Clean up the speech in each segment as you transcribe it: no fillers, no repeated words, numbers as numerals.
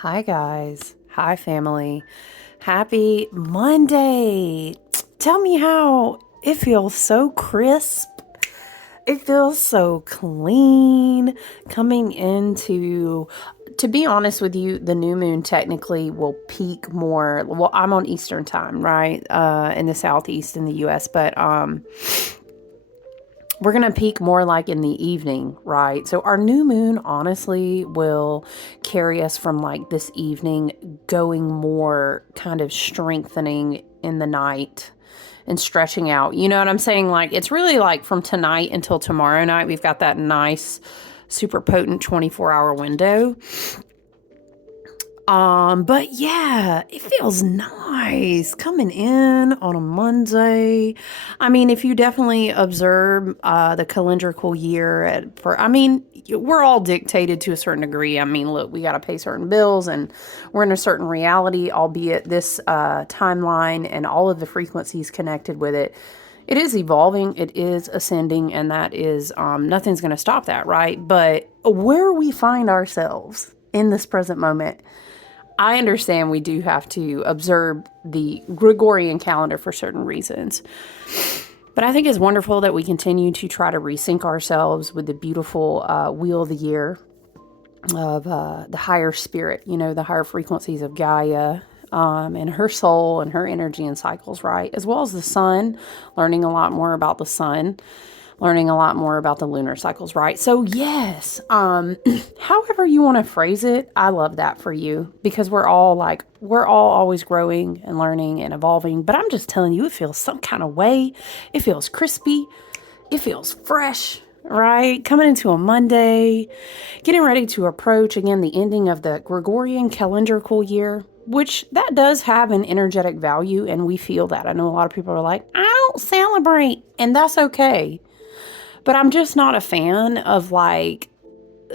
Hi, guys. Hi, family. Happy Monday. Tell me how it feels so crisp. It feels so clean coming into, to be honest with you, the new moon technically will peak more. Well, I'm on Eastern time, right? In the Southeast in the US, but we're going to peak more like in the evening, right? So our new moon honestly will carry us from like this evening going more kind of strengthening in the night and stretching out. You know what I'm saying? Like it's really like from tonight until tomorrow night, we've got that nice, super potent 24-hour window. But yeah, it feels nice coming in on a Monday. I mean, if you definitely observe the calendrical year we're all dictated to a certain degree. I mean, look, we got to pay certain bills and we're in a certain reality, albeit this timeline and all of the frequencies connected with it. It is evolving, it is ascending, and that is nothing's going to stop that, right? But where we find ourselves in this present moment, I understand we do have to observe the Gregorian calendar for certain reasons. But I think it's wonderful that we continue to try to resync ourselves with the beautiful wheel of the year of the higher spirit, the higher frequencies of Gaia and her soul and her energy and cycles, right? As well as the sun, learning a lot more about the sun, learning a lot more about the lunar cycles, right? So yes, however you want to phrase it, I love that for you because we're all always growing and learning and evolving. But I'm just telling you, it feels some kind of way. It feels crispy. It feels fresh, right? Coming into a Monday, getting ready to approach again the ending of the Gregorian calendrical year, which that does have an energetic value, and we feel that. I know a lot of people are like, I don't celebrate, and that's okay. But I'm just not a fan of like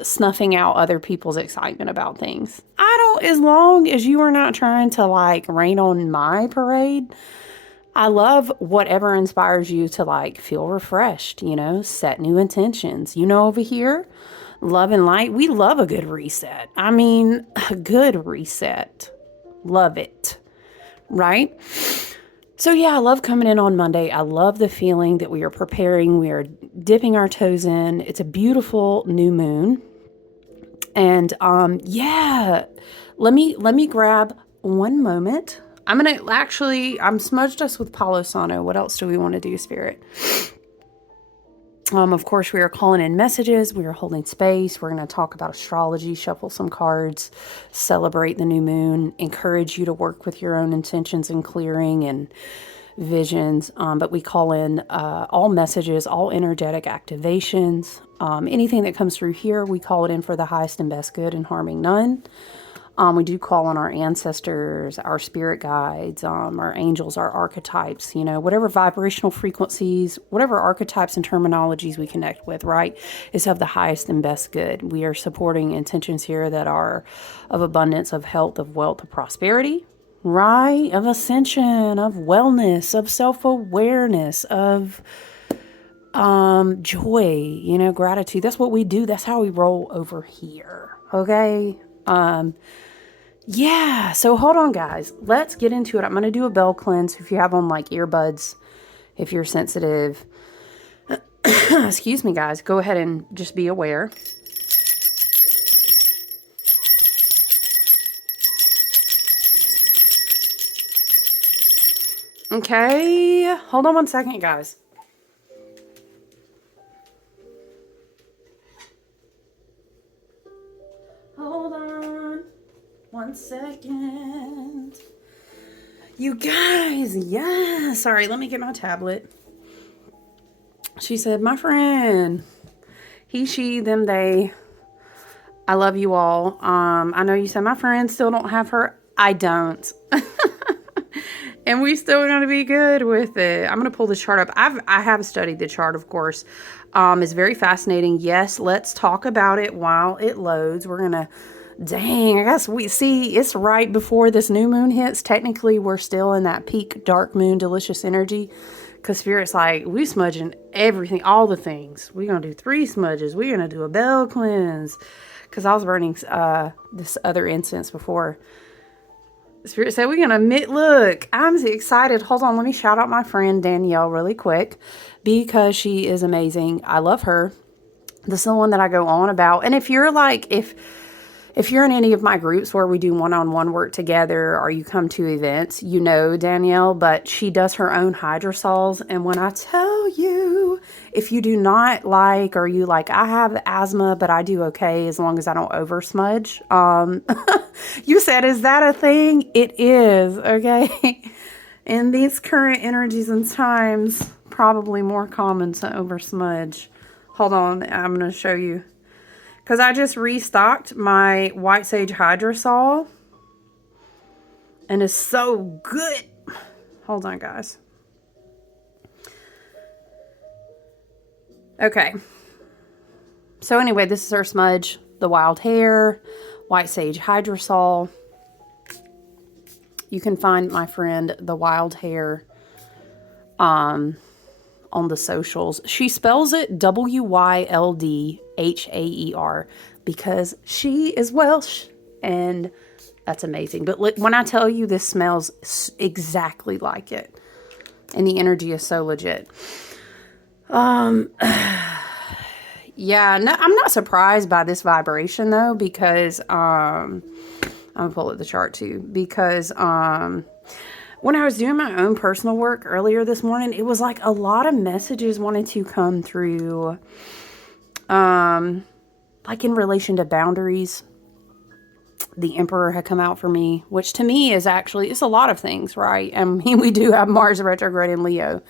snuffing out other people's excitement about things. I don't, as long as you are not trying to like rain on my parade, I love whatever inspires you to like feel refreshed, set new intentions. Over here, love and light, we love a good reset. I mean, a good reset. Love it. Right? So yeah, I love coming in on Monday. I love the feeling that we are preparing. We are dipping our toes in. It's a beautiful new moon. And yeah, let me grab one moment. I'm smudged us with Palo Sano. What else do we want to do, Spirit? Of course, we are calling in messages. We are holding space. We're going to talk about astrology, shuffle some cards, celebrate the new moon, encourage you to work with your own intentions and clearing and visions. But we call in all messages, all energetic activations. Anything that comes through here, we call it in for the highest and best good and harming none. We do call on our ancestors, our spirit guides, our angels, our archetypes, whatever vibrational frequencies, whatever archetypes and terminologies we connect with, right, is of the highest and best good. We are supporting intentions here that are of abundance, of health, of wealth, of prosperity, right, of ascension, of wellness, of self-awareness, of joy, gratitude. That's what we do. That's how we roll over here. Okay. Yeah, so hold on, guys. Let's get into it. I'm going to do a bell cleanse if you have on like earbuds, if you're sensitive. Excuse me, guys. Go ahead and just be aware. Okay, hold on one second, guys. Hold on 1 second. You guys, yeah. Sorry, let me get my tablet. She said, my friend, he, she, them, they. I love you all. I know you said my friends still don't have her. I don't. And we still going to be good with it. I'm going to pull the chart up. I have studied the chart, of course. It's very fascinating. Yes, let's talk about it while it loads. We're going to, dang, I guess we see it's right before this new moon hits. Technically, we're still in that peak dark moon, delicious energy. Because Spirit's like, we smudging everything, all the things. We're going to do 3 smudges. We're going to do a bell cleanse. because I was burning this other incense before. Spirit said, we're going to meet. Look, I'm excited. Hold on. Let me shout out my friend Danielle really quick because she is amazing. I love her. This is the one that I go on about. And if you're like, if you're in any of my groups where we do one-on-one work together or you come to events, you know Danielle, but she does her own hydrosols. And when I tell you, if you do not like, or you like, I have asthma, but I do okay as long as I don't over smudge. You said, is that a thing? It is, okay? In these current energies and times, probably more common to over smudge. Hold on, I'm going to show you. Because I just restocked my White Sage Hydrosol. And it's so good. Hold on, guys. Okay. So anyway, this is our smudge. The Wild Hair, White Sage Hydrosol. You can find my friend, The Wild Hair, on the socials. She spells it WYLDHAER because she is Welsh, and that's amazing. But when I tell you, this smells exactly like it, and the energy is so legit. Yeah, no, I'm not surprised by this vibration though, because I'm gonna pull up the chart too, because when I was doing my own personal work earlier this morning, it was like a lot of messages wanted to come through, like in relation to boundaries. The Emperor had come out for me, which to me is actually, it's a lot of things, right? I mean, we do have Mars retrograde in Leo.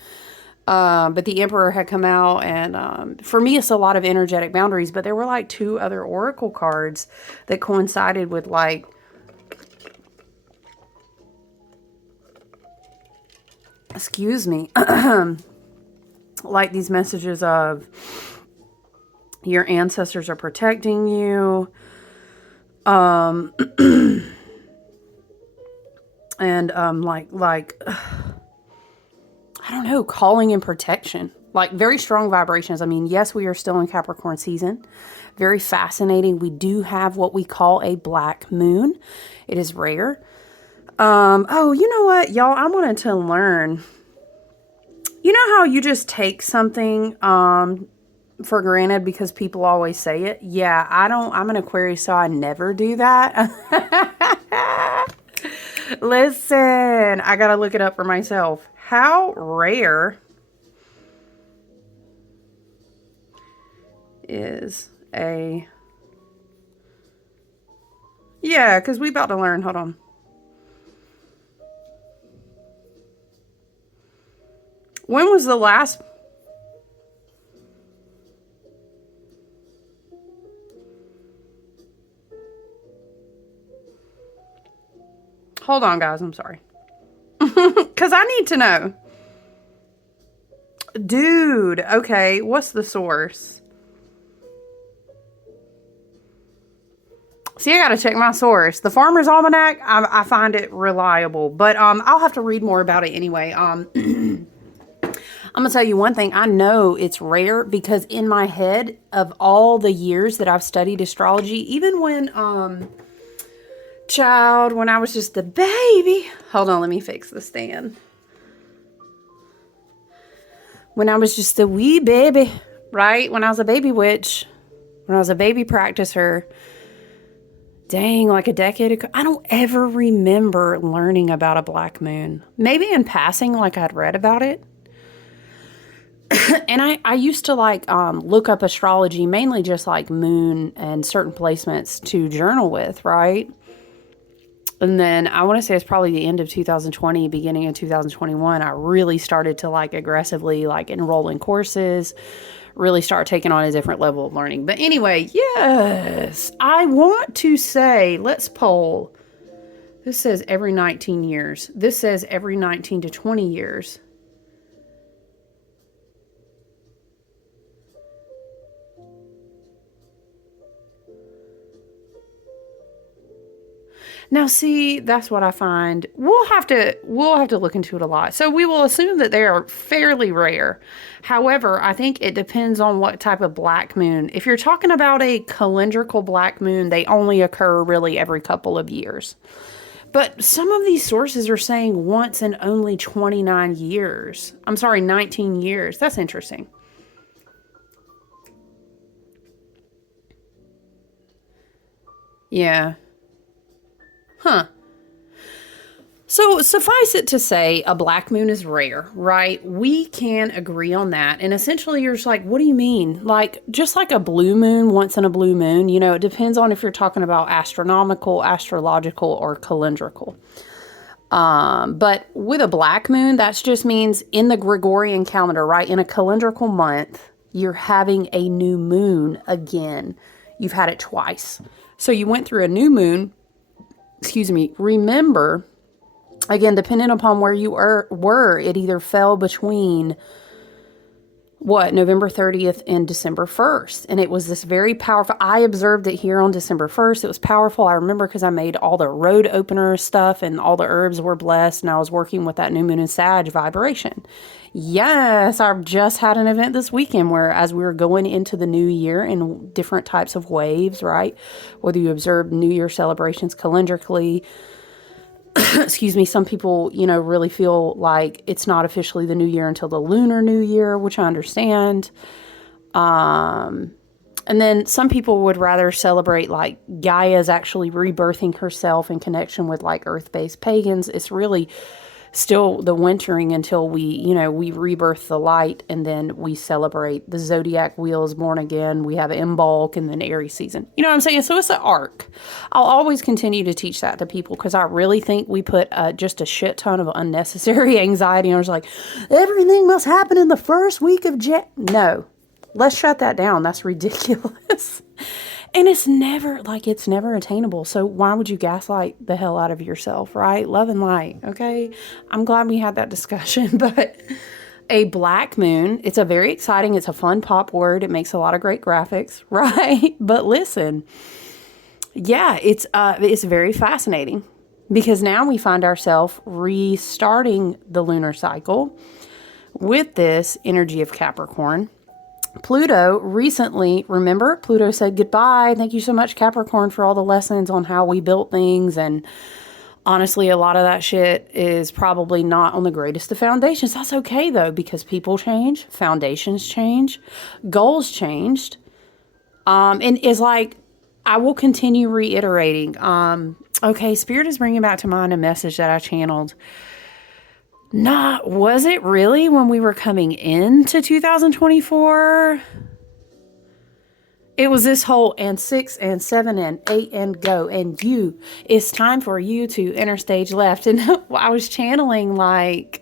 But the Emperor had come out, and for me, it's a lot of energetic boundaries. But there were like 2 other oracle cards that coincided with like, excuse me, like these messages of your ancestors are protecting you, and like I don't know, calling and protection, like very strong vibrations. I mean, yes, we are still in Capricorn season. Very fascinating. We do have what we call a black moon. It is rare. Oh, you know what, y'all? I wanted to learn. You know how you just take something for granted because people always say it? Yeah, I don't. I'm an Aquarius, so I never do that. Listen, I gotta look it up for myself. How rare is a... Yeah, because we about to learn. Hold on. When was the last... Hold on, guys. I'm sorry. Because I need to know. Dude, okay. What's the source? See, I gotta check my source. The Farmer's Almanac, I find it reliable. But I'll have to read more about it anyway. I'm going to tell you one thing. I know it's rare because in my head, of all the years that I've studied astrology, even when, when I was just a baby. Hold on, let me fix the stand. When I was just a wee baby, right? When I was a baby witch, when I was a baby practicer, dang, like a decade ago, I don't ever remember learning about a black moon. Maybe in passing, like I'd read about it. And I used to like look up astrology, mainly just like moon and certain placements to journal with, right? And then I want to say it's probably the end of 2020, beginning of 2021, I really started to like aggressively like enroll in courses, really start taking on a different level of learning. But anyway, yes, I want to say, let's poll. This says every 19 years. This says every 19 to 20 years. Now, see, that's what I find. We'll have to look into it a lot. So we will assume that they are fairly rare. However, I think it depends on what type of black moon. If you're talking about a calendrical black moon, they only occur really every couple of years. But some of these sources are saying once in only 29 years. I'm sorry, 19 years. That's interesting. Yeah. Huh. So suffice it to say, a black moon is rare, right? We can agree on that. And essentially, you're just like, what do you mean? Like, just like a blue moon, once in a blue moon, it depends on if you're talking about astronomical, astrological, or calendrical. But with a black moon, that just means in the Gregorian calendar, right? In a calendrical month, you're having a new moon again. You've had it twice. So you went through a new moon, excuse me, remember, again, depending upon where you were, it either fell between November 30th and December 1st. And it was this very powerful, I observed it here on December 1st. It was powerful. I remember because I made all the road opener stuff and all the herbs were blessed. And I was working with that new moon and Sag vibration. Yes, I've just had an event this weekend where as we were going into the new year in different types of waves, right? Whether you observe New Year celebrations calendrically, excuse me, some people, really feel like it's not officially the new year until the lunar new year, which I understand. And then some people would rather celebrate like Gaia's actually rebirthing herself in connection with like earth-based pagans. It's really still the wintering until we rebirth the light, and then we celebrate the zodiac wheels born again. We have Imbolc and then Aries season. You know what I'm saying? So it's an arc. I'll always continue to teach that to people because I really think we put just a shit ton of unnecessary anxiety. And I was like, everything must happen in the first week of No, let's shut that down. That's ridiculous. And it's never attainable. So why would you gaslight the hell out of yourself, right? Love and light, okay? I'm glad we had that discussion. But a black moon, it's a fun pop word. It makes a lot of great graphics, right? But listen, yeah, it's very fascinating because now we find ourselves restarting the lunar cycle with this energy of Capricorn. Pluto recently, remember, Pluto said goodbye. Thank you so much, Capricorn, for all the lessons on how we built things. And honestly, a lot of that shit is probably not on the greatest of foundations. That's okay, though, because people change, foundations change, goals changed. And it's like, I will continue reiterating. Okay, Spirit is bringing back to mind a message that I channeled. Was it really when we were coming into 2024? It was this whole and 6 and 7 and 8 and go and it's time for you to enter stage left. And I was channeling like,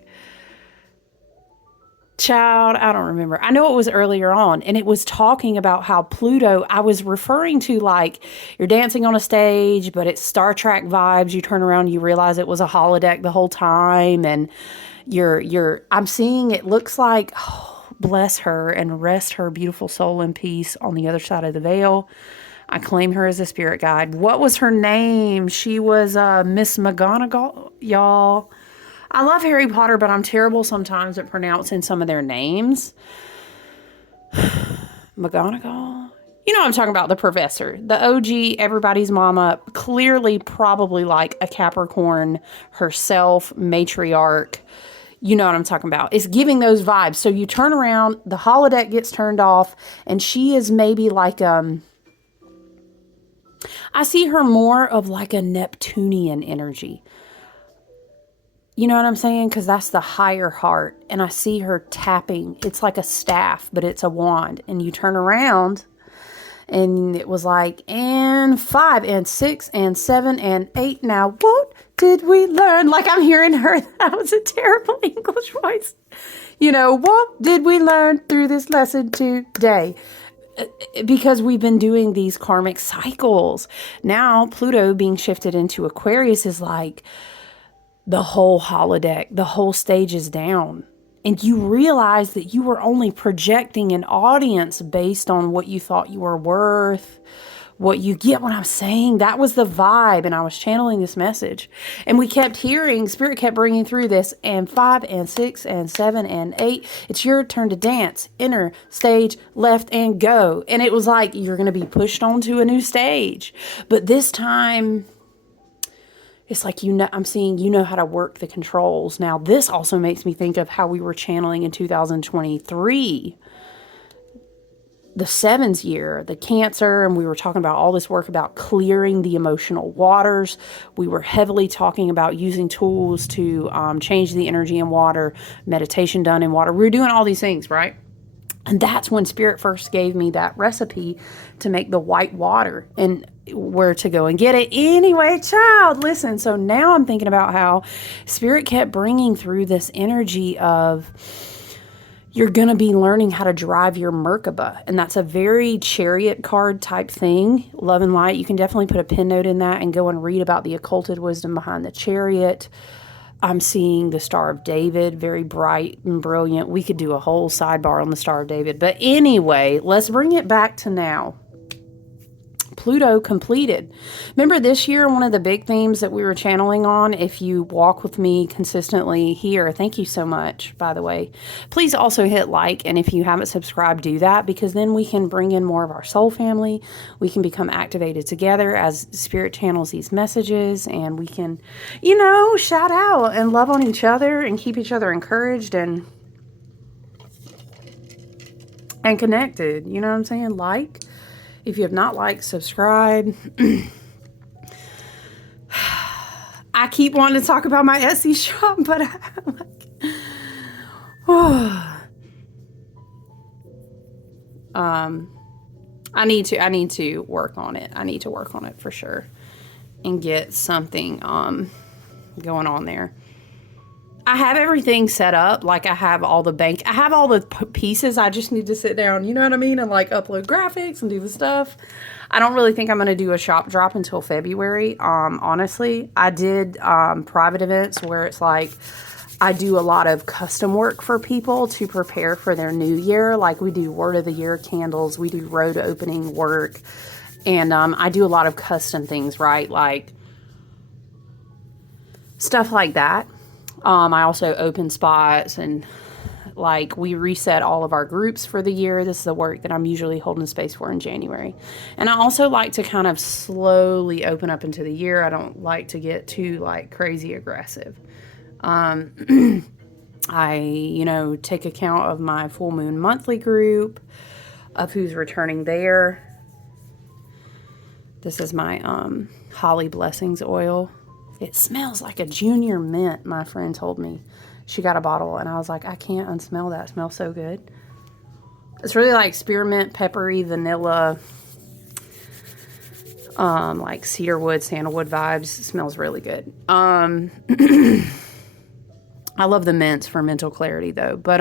child, I don't remember. I know it was earlier on, and it was talking about how Pluto, I was referring to like you're dancing on a stage, but it's Star Trek vibes. You turn around, you realize it was a holodeck the whole time, and I'm seeing it looks like, oh, bless her and rest her beautiful soul in peace on the other side of the veil. I claim her as a spirit guide. What was her name? She was Miss McGonagall, y'all. I love Harry Potter, but I'm terrible sometimes at pronouncing some of their names. McGonagall? You know what I'm talking about, the professor. The OG, everybody's mama, clearly probably like a Capricorn herself, matriarch. You know what I'm talking about. It's giving those vibes. So you turn around, the holodeck gets turned off, and she is maybe like, I see her more of like a Neptunian energy. You know what I'm saying? Because that's the higher heart. And I see her tapping. It's like a staff, but it's a wand. And you turn around, and it was like, and 5 and 6 and 7 and 8. Now, what did we learn? Like I'm hearing her. That was a terrible English voice. What did we learn through this lesson today? Because we've been doing these karmic cycles. Now, Pluto being shifted into Aquarius is like, the whole holodeck, the whole stage is down. And you realize that you were only projecting an audience based on what you thought you were worth, You get what I'm saying? That was the vibe, and I was channeling this message. And we kept hearing, Spirit kept bringing through this, and 5 and 6 and 7 and 8, it's your turn to dance, enter stage, left, and go. And it was like, you're going to be pushed onto a new stage. But this time, it's like, I'm seeing, how to work the controls. Now, this also makes me think of how we were channeling in 2023. The 7's year, the Cancer, and we were talking about all this work about clearing the emotional waters. We were heavily talking about using tools to change the energy in water, meditation done in water. We were doing all these things, right? And that's when Spirit first gave me that recipe to make the white water and where to go and get it. Anyway, child, listen. So now I'm thinking about how Spirit kept bringing through this energy of, you're going to be learning how to drive your Merkaba. And that's a very Chariot card type thing. Love and Light. You can definitely put a pin note in that and go and read about the occulted wisdom behind the Chariot. I'm seeing the Star of David, very bright and brilliant. We could do a whole sidebar on the Star of David. But anyway, let's bring it back to now. Pluto completed. Remember this year, one of the big themes that we were channeling on, if you walk with me consistently here, thank you so much, by the way. Please also hit like, and if you haven't subscribed, do that, because then we can bring in more of our soul family. We can become activated together as Spirit channels these messages, and we can, shout out and love on each other and keep each other encouraged and connected. You know what I'm saying? Like. If you have not liked, subscribe. I keep wanting to talk about my Etsy shop, but I'm like, I need to work on it. I need to work on it for sure and get something going on there. I have everything set up. Like I have all the pieces. I just need to sit down, you know what I mean? And like upload graphics and do the stuff. I don't really think I'm going to do a shop drop until February. Honestly, I did private events where it's like I do a lot of custom work for people to prepare for their new year. Like we do word of the year candles. We do road opening work. And I do a lot of custom things, right? Like stuff like that. I also open spots and like we reset all of our groups for the year. This is the work that I'm usually holding space for in January. And I also like to kind of slowly open up into the year. I don't like to get too like crazy aggressive. I, take account of my full moon monthly group of who's returning there. This is my Holly Blessings oil. It smells like a junior mint, my friend told me. She got a bottle, and I was like, I can't unsmell that. It smells so good. It's really like spearmint, peppery, vanilla, like cedarwood, sandalwood vibes. It smells really good. I love the mints for mental clarity, though. But,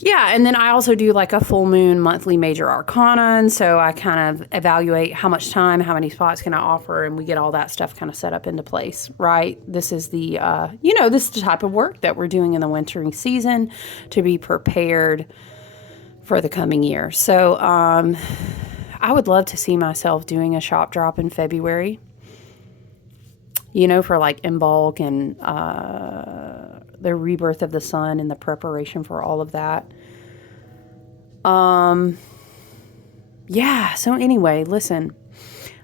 yeah, and then I also do like a full moon monthly major arcana, and so I kind of evaluate how much time, how many spots can I offer, and we get all that stuff kind of set up into place, right? This is the, this is the type of work that we're doing in the wintering season to be prepared for the coming year. So I would love to see myself doing a shop drop in February, for like in bulk and the rebirth of the sun and the preparation for all of that. Yeah, so anyway, listen,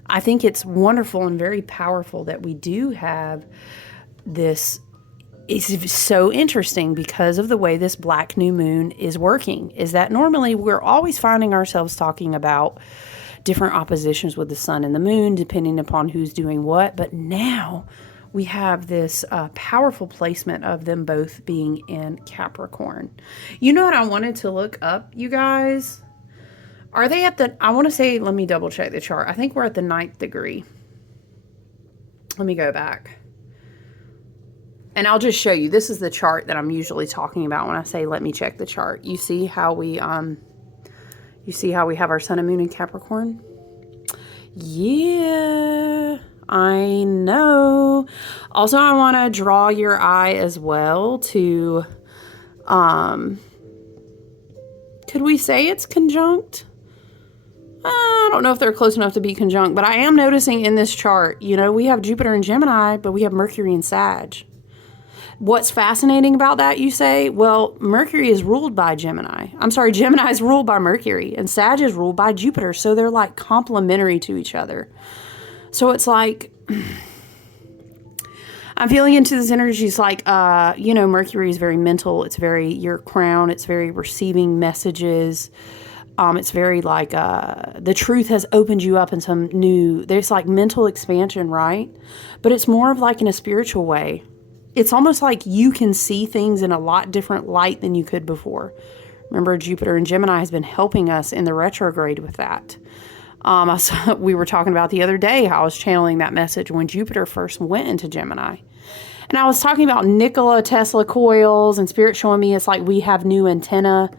I think it's wonderful and very powerful that we do have this. It's so interesting because of the way this black new moon is working, is that normally we're always finding ourselves talking about different oppositions with the sun and the moon, depending upon who's doing what. But now we have this powerful placement of them both being in Capricorn. You know what I wanted to look up, you guys? Are they at the, I want to say, let me double check the chart. I think we're at the 9th degree. Let me go back. And I'll just show you. This is the chart that I'm usually talking about when I say, let me check the chart. You see how we have our sun and moon in Capricorn? Yeah, I know. Also, I want to draw your eye as well to, could we say it's conjunct? I don't know if they're close enough to be conjunct, but I am noticing in this chart, we have Jupiter in Gemini, but we have Mercury in Sag. What's fascinating about that, you say? Well, Mercury is ruled by Gemini. I'm sorry, Gemini is ruled by Mercury, and Sag is ruled by Jupiter, so they're like complementary to each other. So it's like, I'm feeling into this energy. It's like, Mercury is very mental. It's very your crown. It's very receiving messages. It's very like the truth has opened you up in some new, there's like mental expansion, right? But it's more of like in a spiritual way. It's almost like you can see things in a lot different light than you could before. Remember, Jupiter and Gemini has been helping us in the retrograde with that. We were talking about the other day how I was channeling that message when Jupiter first went into Gemini. And I was talking about Nikola Tesla coils and Spirit showing me it's like we have new antenna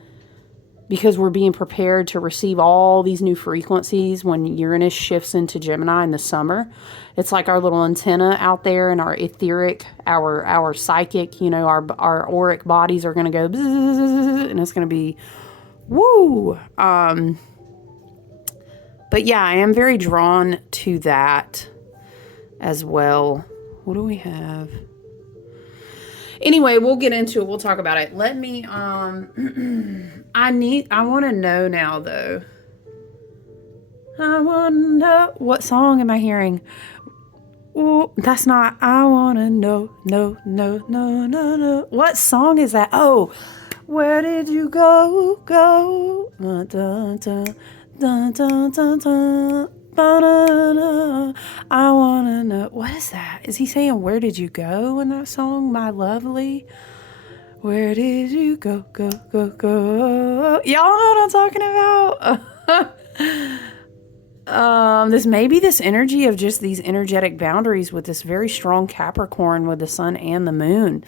because we're being prepared to receive all these new frequencies when Uranus shifts into Gemini in the summer. It's like our little antenna out there, and our etheric, our psychic, our auric bodies are going to go bzzz, and it's going to be woo. But yeah, I am very drawn to that as well. What do we have? Anyway, we'll get into it. We'll talk about it. Let me, I want to know now, though. I want to know. What song am I hearing? Ooh, that's not, I want to know. No, no, no, no, no. What song is that? Oh, where did you go? Dun, dun, dun, dun, dun, dun, dun. I want to know. What is that? Is he saying, where did you go in that song, my lovely? Where did you go, go, go, go? Y'all know what I'm talking about? This maybe this energy of just these energetic boundaries with this very strong Capricorn with the sun and the moon.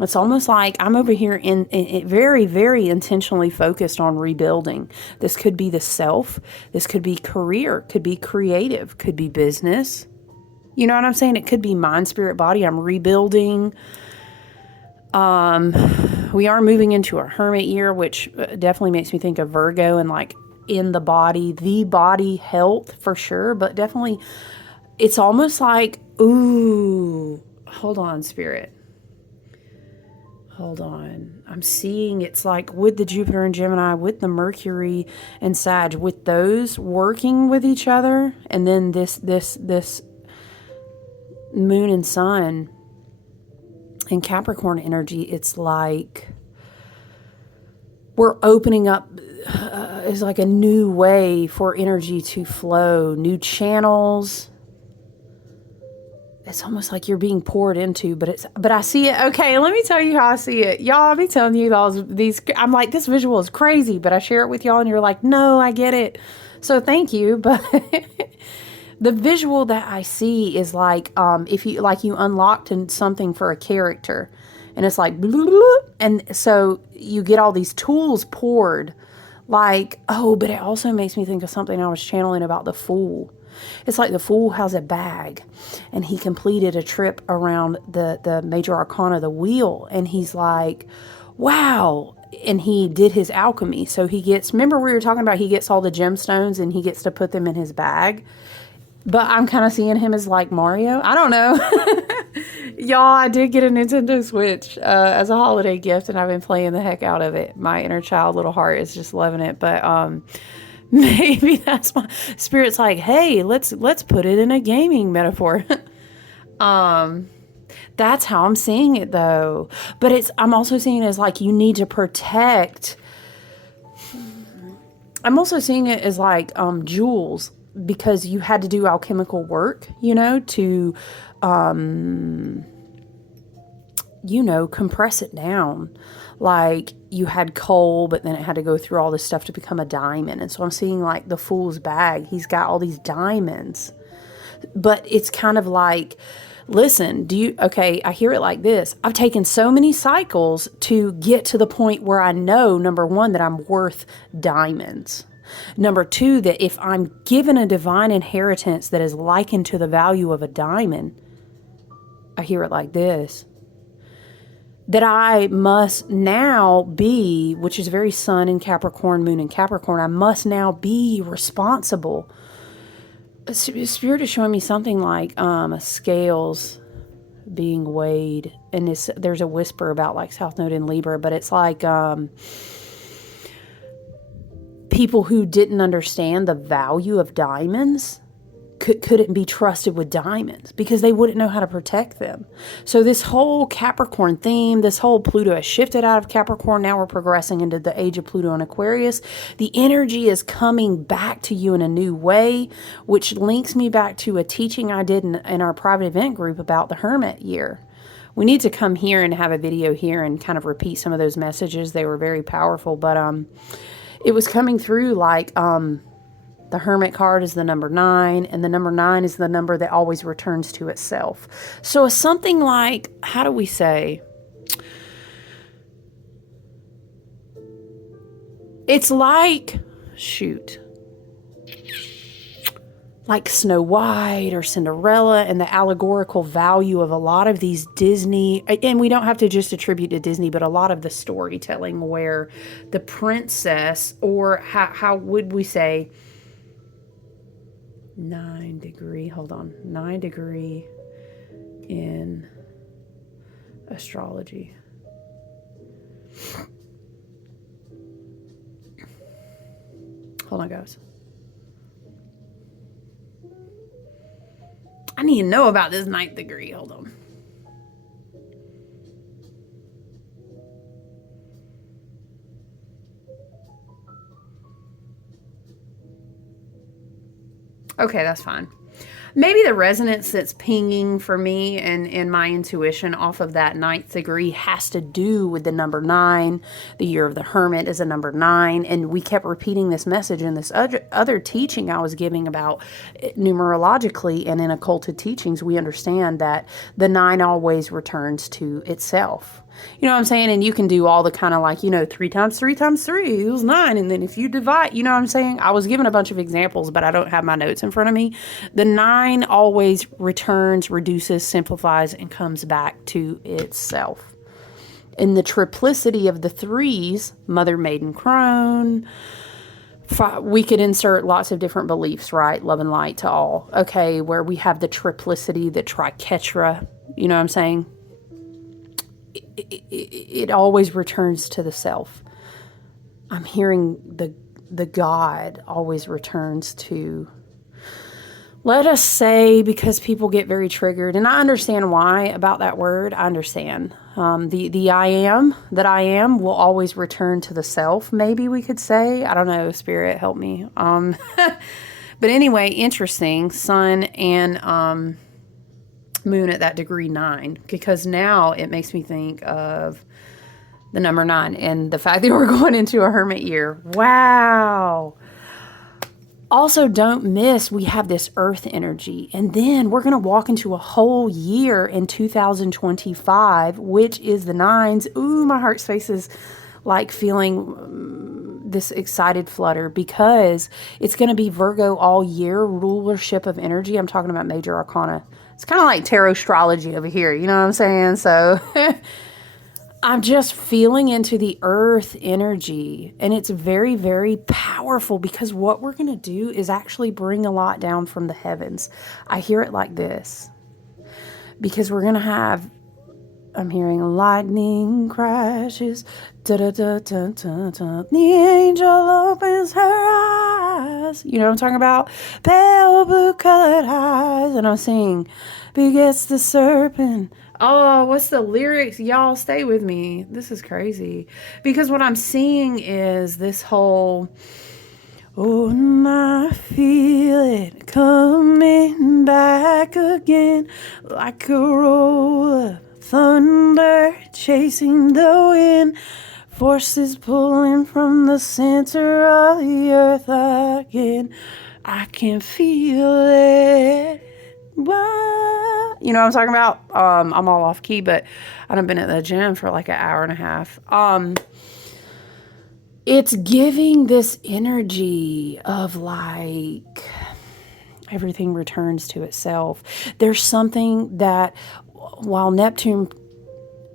It's almost like I'm over here in very, very intentionally focused on rebuilding. This could be the self. This could be career, could be creative, could be business. You know what I'm saying? It could be mind, spirit, body. I'm rebuilding. We are moving into a hermit year, which definitely makes me think of Virgo and like in the body health for sure. But definitely it's almost like, ooh, hold on, spirit. Hold on. I'm seeing it's like with the Jupiter and Gemini, with the Mercury and Sag, with those working with each other, and then this moon and sun and Capricorn energy, it's like we're opening up, it's like a new way for energy to flow, new channels. It's almost like you're being poured into, but I see it. Okay, let me tell you how I see it. Y'all, I'll be telling you these, I'm like, this visual is crazy, but I share it with y'all and you're like, no, I get it. So thank you. But the visual that I see is like, if you, like you unlocked something for a character and it's like, and so you get all these tools poured like, oh, but it also makes me think of something I was channeling about the Fool. It's like the Fool has a bag and he completed a trip around the major arcana, the wheel. And he's like, wow. And he did his alchemy. So he gets, remember we were talking about, he gets all the gemstones and he gets to put them in his bag. But I'm kind of seeing him as like Mario. I don't know. Y'all, I did get a Nintendo Switch as a holiday gift and I've been playing the heck out of it. My inner child little heart is just loving it. But, maybe that's why spirit's like, hey, let's put it in a gaming metaphor. That's how I'm seeing it though. But I'm also seeing it as like you need to protect. I'm also seeing it as like jewels, because you had to do alchemical work, to compress it down. Like you had coal, but then it had to go through all this stuff to become a diamond. And so I'm seeing like the Fool's bag. He's got all these diamonds, but it's kind of like, listen, I hear it like this. I've taken so many cycles to get to the point where I know, number one, that I'm worth diamonds. Number two, that if I'm given a divine inheritance that is likened to the value of a diamond, I hear it like this. that I must now be, which is very sun in Capricorn, moon in Capricorn, I must now be responsible. Spirit is showing me something like scales being weighed, and there's a whisper about like South Node in Libra, but it's like people who didn't understand the value of diamonds couldn't be trusted with diamonds because they wouldn't know how to protect them. So this whole Capricorn theme, this whole Pluto has shifted out of Capricorn. Now we're progressing into the age of Pluto and Aquarius. The energy is coming back to you in a new way, which links me back to a teaching I did in our private event group about the Hermit year. We need to come here and have a video here and kind of repeat some of those messages. They were very powerful, but it was coming through like the Hermit card is the number 9, and the number 9 is the number that always returns to itself. So it's something like, how do we say? It's like, like Snow White or Cinderella, and the allegorical value of a lot of these Disney, and we don't have to just attribute to Disney, but a lot of the storytelling where the princess, or how would we say, 9 degree in astrology. Hold on, guys. I need to know about this 9th degree. Hold on. Okay, that's fine. Maybe the resonance that's pinging for me and my intuition off of that 9th degree has to do with the number 9. The year of the Hermit is a number 9. And we kept repeating this message in this other teaching I was giving about numerologically, and in occulted teachings, we understand that the 9 always returns to itself. You know what I'm saying? And you can do all the kind of like, 3 times 3 times 3 equals 9. And then if you divide, you know what I'm saying? I was given a bunch of examples, but I don't have my notes in front of me. The 9 always returns, reduces, simplifies, and comes back to itself. In the triplicity of the 3s, Mother, Maiden, Crone, we could insert lots of different beliefs, right? Love and light to all. Okay, where we have the triplicity, the triquetra, you know what I'm saying? It always returns to the self. I'm hearing the God always returns to, let us say, because people get very triggered, and I understand why about that word. I understand. The I am, that I am, will always return to the self, maybe we could say. I don't know, Spirit, help me. But anyway, interesting. Sun and Moon at that degree 9, because now it makes me think of the number 9 and the fact that we're going into a Hermit year. Wow. Also, don't miss, we have this earth energy, and then we're going to walk into a whole year in 2025, which is the 9s. Ooh, my heart space is like feeling this excited flutter, because it's going to be Virgo all year, rulership of energy. I'm talking about major arcana. It's kind of like tarot astrology over here, you know what I'm saying? So I'm just feeling into the earth energy, and it's very, very powerful, because what we're going to do is actually bring a lot down from the heavens. I hear it like this, because we're going to have, I'm hearing lightning crashes, da-da-da-da-da-da. The angel opens her eyes. You know what I'm talking about? Pale blue colored eyes. And I'm singing, begets the serpent. Oh, what's the lyrics? Y'all stay with me. This is crazy. Because what I'm seeing is this whole, oh, and I feel it coming back again, like a roll of thunder chasing the wind, forces pulling from the center of the earth again. I can feel it. You know what I'm talking about? I'm all off key, but I've been at the gym for like an hour and a half. It's giving this energy of like everything returns to itself. There's something that while Neptune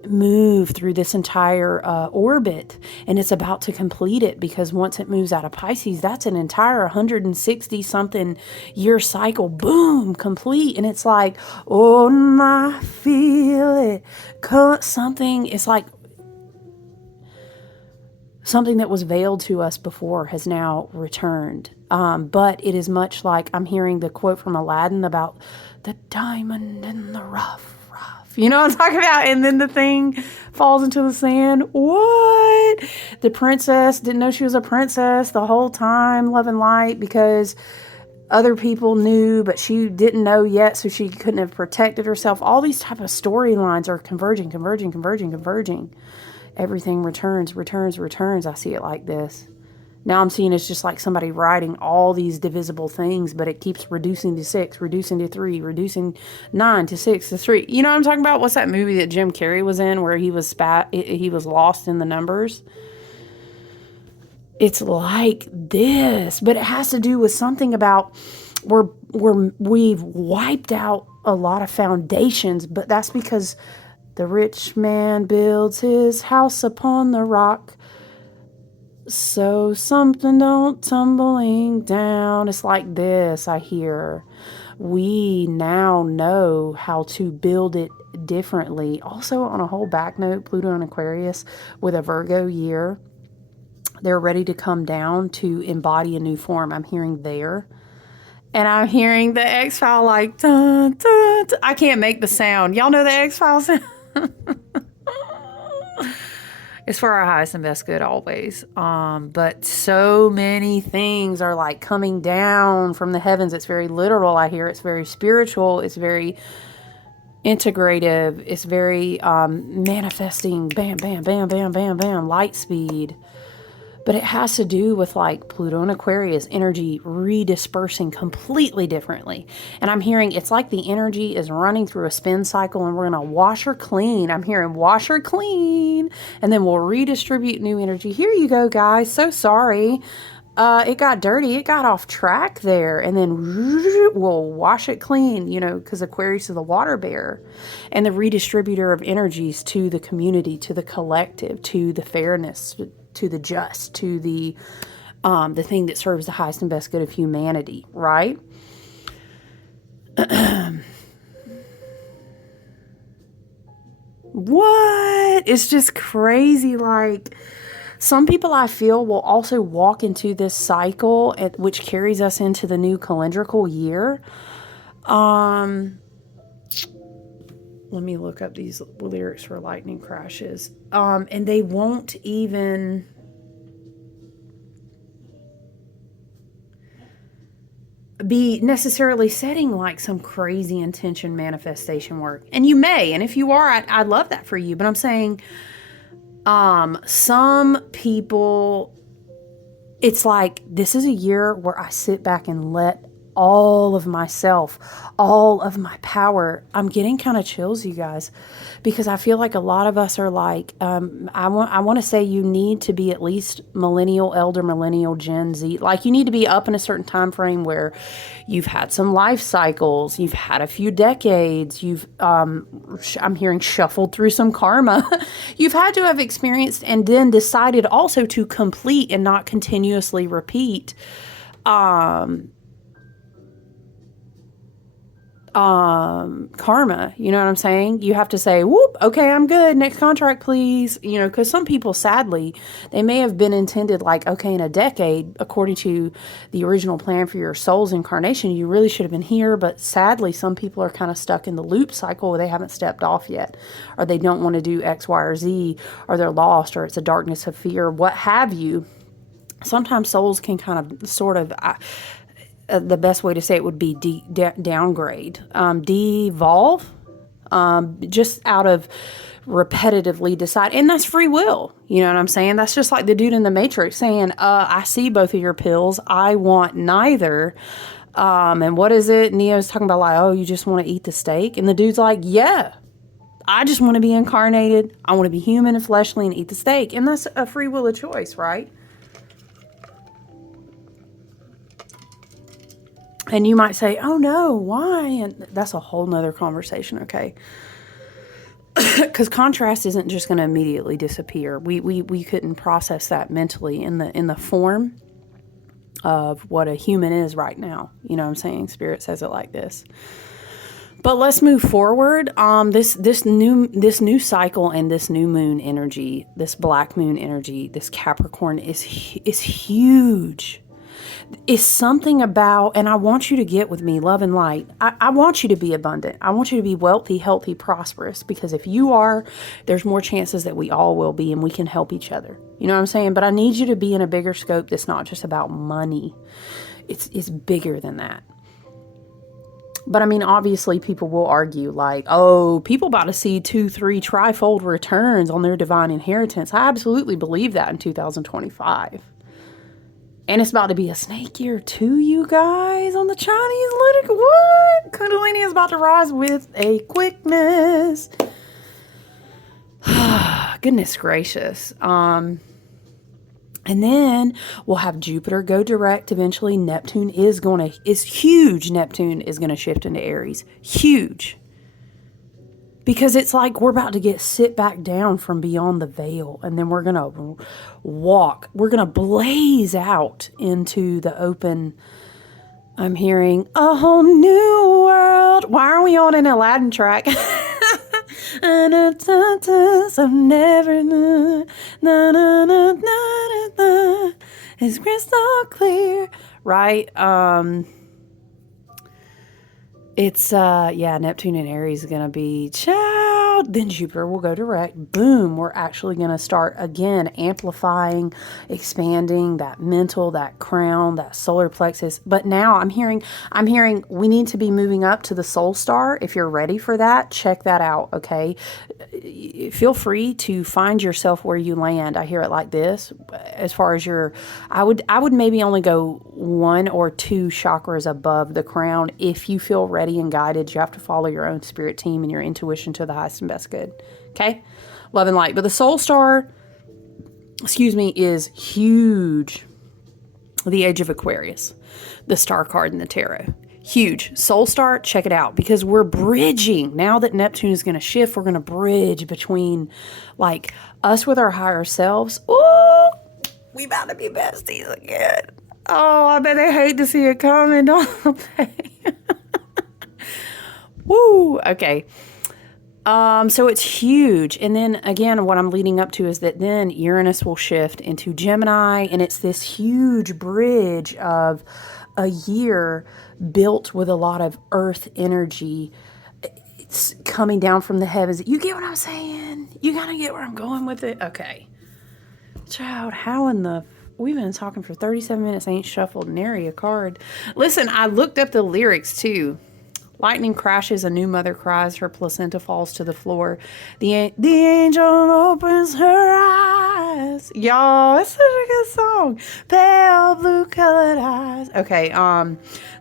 move through this entire orbit, and it's about to complete it, because once it moves out of Pisces, that's an entire 160 something year cycle. Boom, complete. And it's like, oh, I feel it. Something, it's like something that was veiled to us before has now returned. But it is much like, I'm hearing the quote from Aladdin about the diamond in the rough. You know what I'm talking about? And then the thing falls into the sand. What? The princess didn't know she was a princess the whole time, loving light, because other people knew, but she didn't know yet, so she couldn't have protected herself. All these type of storylines are converging. Everything returns. I see it like this. Now I'm seeing it's just like somebody writing all these divisible things, but it keeps reducing to 6, reducing to 3, reducing 9 to 6 to 3. You know what I'm talking about? What's that movie that Jim Carrey was in where he was lost in the numbers? It's like this, but it has to do with something about we've wiped out a lot of foundations, but that's because the rich man builds his house upon the rock, so something don't tumbling down. It's like this, I hear. We now know how to build it differently. Also, on a whole back note, Pluto and Aquarius with a Virgo year, they're ready to come down to embody a new form. I'm hearing there. And I'm hearing the X-File like, dun, dun, dun. I can't make the sound. Y'all know the X-File sound? It's for our highest and best good always. But so many things are like coming down from the heavens. It's very literal, I hear. It's very spiritual. It's very integrative. It's very manifesting. Bam, bam, bam, bam, bam, bam. Light speed. But it has to do with like Pluto and Aquarius energy redispersing completely differently. And I'm hearing it's like the energy is running through a spin cycle, and we're going to wash her clean. I'm hearing wash her clean, and then we'll redistribute new energy. Here you go, guys. So sorry. It got dirty. It got off track there. And then we'll wash it clean, you know, because Aquarius is the water bearer and the redistributor of energies to the community, to the collective, to the fairness, to the just, to the thing that serves the highest and best good of humanity, right? What? It's just crazy. Like, some people I feel will also walk into this cycle, which carries us into the new calendrical year. Let me look up these lyrics for lightning crashes. And they won't even be necessarily setting like some crazy intention manifestation work. And you may, and if you are, I'd love that for you. But I'm saying, some people, it's like, this is a year where I sit back and let all of myself, all of my power. I'm getting kind of chills, you guys, because I feel like a lot of us are like, I want to say you need to be at least millennial, elder millennial, Gen Z. Like, you need to be up in a certain time frame where you've had some life cycles, you've had a few decades, you've, I'm hearing shuffled through some karma. You've had to have experienced and then decided also to complete and not continuously repeat, karma. You know what I'm saying? You have to say, whoop, okay, I'm good. Next contract, please. You know, because some people, sadly, they may have been intended like, okay, in a decade, according to the original plan for your soul's incarnation, you really should have been here. But sadly, some people are kind of stuck in the loop cycle where they haven't stepped off yet, or they don't want to do X, Y, or Z, or they're lost, or it's a darkness of fear, what have you. Sometimes souls can kind of sort of, the best way to say it would be downgrade, devolve, just out of repetitively decide. And that's free will. You know what I'm saying? That's just like the dude in the Matrix saying, I see both of your pills. I want neither. And what is it? Neo's talking about like, oh, you just want to eat the steak? And the dude's like, yeah, I just want to be incarnated. I want to be human and fleshly and eat the steak. And that's a free will of choice, right? And you might say, oh no, why? And that's a whole nother conversation, okay? because contrast isn't just going to immediately disappear. We couldn't process that mentally in the form of what a human is right now. You know what I'm saying? Spirit says it like this. But let's move forward. This new cycle and this new moon energy, this black moon energy, this Capricorn is huge. It's something about, and I want you to get with me, love and light. I want you to be abundant. I want you to be wealthy, healthy, prosperous, because if you are, there's more chances that we all will be, and we can help each other. You know what I'm saying? But I need you to be in a bigger scope that's not just about money. It's bigger than that. But I mean, obviously people will argue like, oh, people about to see 2, 3 trifold returns on their divine inheritance. I absolutely believe that in 2025. And it's about to be a snake year too, you guys, on the Chinese lunar. What? Kundalini is about to rise with a quickness. Goodness gracious. And then we'll have Jupiter go direct. Eventually, Neptune is huge. Neptune is going to shift into Aries. Huge. Because it's like we're about to sit back down from beyond the veil. And then we're going to walk. We're going to blaze out into the open. I'm hearing a whole new world. Why are we on an Aladdin track? So never it's crystal clear, right? It's Neptune and Aries is gonna be child. Then Jupiter will go direct. Boom, we're actually gonna start again amplifying, expanding that mental, that crown, that solar plexus. But now I'm hearing we need to be moving up to the soul star. If you're ready for that, check that out. Okay. Feel free to find yourself where you land. I hear it like this. As far as I would maybe only go 1 or 2 chakras above the crown. If you feel ready and guided, you have to follow your own spirit team and your intuition to the highest and best good. Okay? Love and light. But the soul star, is huge. The Age of Aquarius, the star card in the tarot. Huge. Soul star, check it out, because we're bridging. Now that Neptune is going to shift, we're going to bridge between like us with our higher selves. Ooh, we about to be besties again. Oh, I bet they hate to see it coming, don't they? Woo. Okay. So it's huge. And then again, what I'm leading up to is that then Uranus will shift into Gemini, and it's this huge bridge of a year built with a lot of earth energy. It's coming down from the heavens. You get what I'm saying? You gotta get where I'm going with it. Okay. Child, we've been talking for 37 minutes. I ain't shuffled nary a card. Listen, I looked up the lyrics too. Lightning crashes, a new mother cries, her placenta falls to the floor. The angel opens her eyes. Y'all, it's such a good song. Pale blue colored eyes. Okay,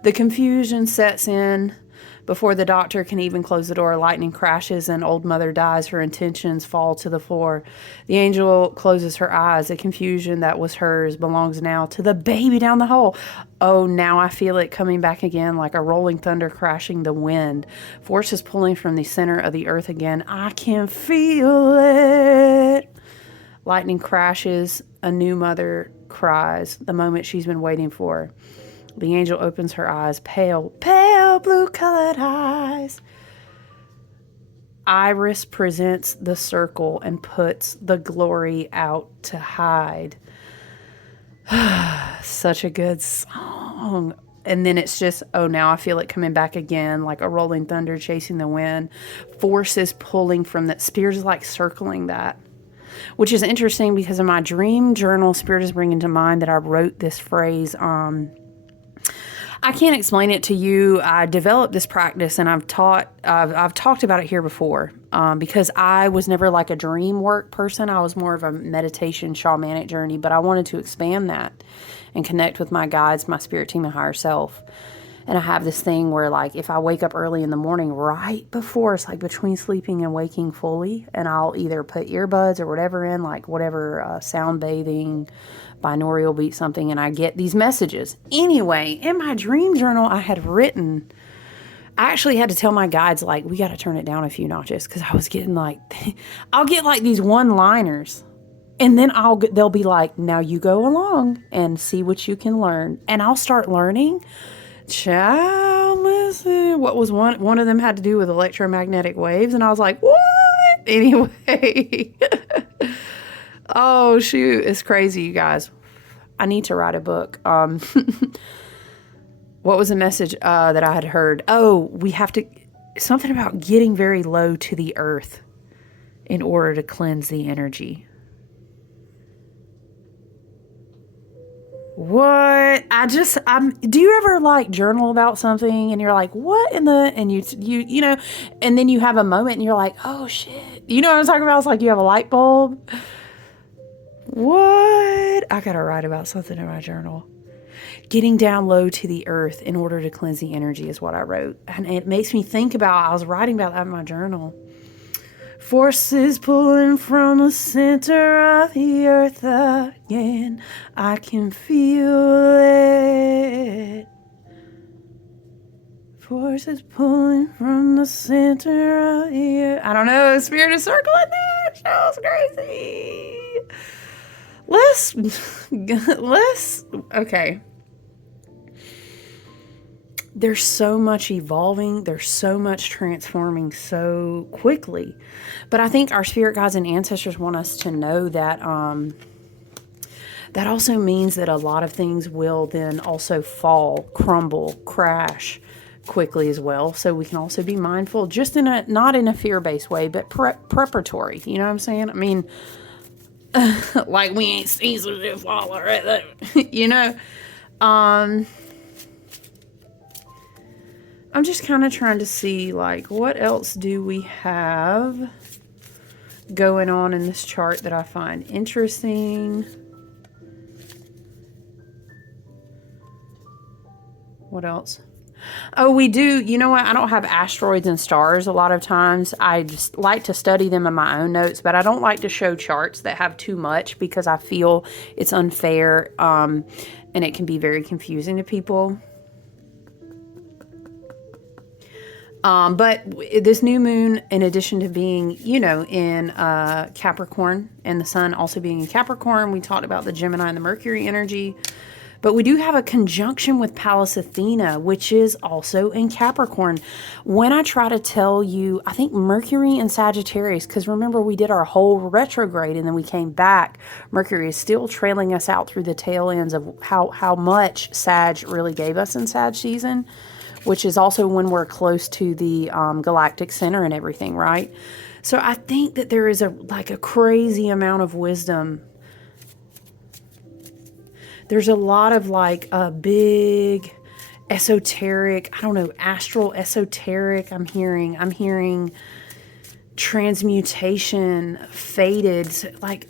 the confusion sets in before the doctor can even close the door. Lightning crashes and old mother dies. Her intentions fall to the floor. The angel closes her eyes. The confusion that was hers belongs now to the baby down the hole. Oh, now I feel it coming back again like a rolling thunder crashing the wind. Forces pulling from the center of the earth again. I can feel it. Lightning crashes. A new mother cries. The moment she's been waiting for. The angel opens her eyes, pale blue colored eyes. Iris presents the circle and puts the glory out to hide. Such a good song. And then it's just, oh, now I feel it coming back again, like a rolling thunder chasing the wind. Forces pulling from that. Spirit is like circling that. Which is interesting because in my dream journal, Spirit is bringing to mind that I wrote this phrase, I can't explain it to you. I developed this practice, and I've talked about it here before, because I was never like a dream work person. I was more of a meditation shamanic journey, but I wanted to expand that and connect with my guides, my spirit team, and higher self. And I have this thing where, like, if I wake up early in the morning, right before, it's like between sleeping and waking fully, and I'll either put earbuds or whatever in, like whatever sound bathing, binaural beat something, and I get these messages. Anyway, in my dream journal, I had written, I actually had to tell my guides, like, we got to turn it down a few notches because I was getting like, I'll get like these one-liners, and then they'll be like, now you go along and see what you can learn, and I'll start learning. Child, listen, what was one of them had to do with electromagnetic waves, and I was like, what? Anyway, oh shoot, it's crazy, you guys. I need to write a book. What was the message that I had heard? Oh, we have to, something about getting very low to the earth in order to cleanse the energy. What? Do you ever like journal about something and you're like, what in the, and you know, and then you have a moment and you're like, oh shit. You know what I'm talking about? It's like you have a light bulb. What? I gotta write about something in my journal. Getting down low to the earth in order to cleanse the energy is what I wrote. And it makes me think about, I was writing about that in my journal. Forces pulling from the center of the earth again. I can feel it. Forces pulling from the center of the earth. I don't know. Spirit is circling there. Show's crazy. Okay. There's so much evolving, there's so much transforming so quickly. But I think our spirit guides and ancestors want us to know that that also means that a lot of things will then also fall, crumble, crash quickly as well. So we can also be mindful, just not in a fear-based way, but preparatory. You know what I'm saying? I mean, like we ain't seen something fall already, you know? I'm just kind of trying to see, like, what else do we have going on in this chart that I find interesting? What else? Oh, we do. You know what? I don't have asteroids and stars a lot of times. I just like to study them in my own notes, but I don't like to show charts that have too much because I feel it's unfair, and it can be very confusing to people. But this new moon, in addition to being, you know, in Capricorn, and the sun also being in Capricorn, we talked about the Gemini and the Mercury energy. But we do have a conjunction with Pallas Athena, which is also in Capricorn. When I try to tell you, I think Mercury and Sagittarius, because remember we did our whole retrograde and then we came back. Mercury is still trailing us out through the tail ends of how much Sag really gave us in Sag season, which is also when we're close to the galactic center and everything, right? So I think that there is a crazy amount of wisdom. There's a lot of like a big esoteric, I don't know, astral esoteric. I'm hearing transmutation, fated, like.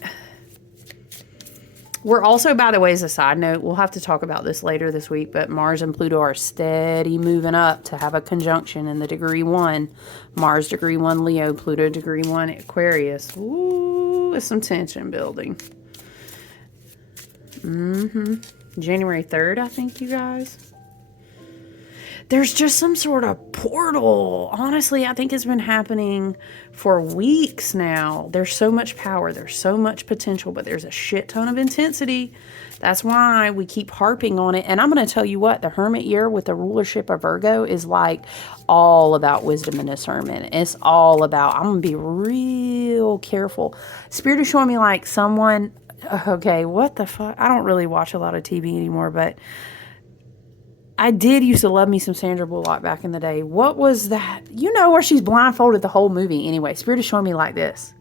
We're also, by the way, as a side note, we'll have to talk about this later this week, but Mars and Pluto are steady moving up to have a conjunction in the degree 1. Mars degree 1 Leo, Pluto degree 1 Aquarius. Ooh, it's some tension building. January 3rd, I think, you guys. There's just some sort of portal. Honestly, I think it's been happening for weeks now. There's so much power. There's so much potential, but there's a shit ton of intensity. That's why we keep harping on it. And I'm going to tell you what, the Hermit year with the rulership of Virgo is like all about wisdom and discernment. It's all about, I'm going to be real careful. Spirit is showing me like someone, okay, what the fuck? I don't really watch a lot of TV anymore, but I did used to love me some Sandra Bullock back in the day. What was that? You know, where she's blindfolded the whole movie. Anyway, Spirit is showing me like this.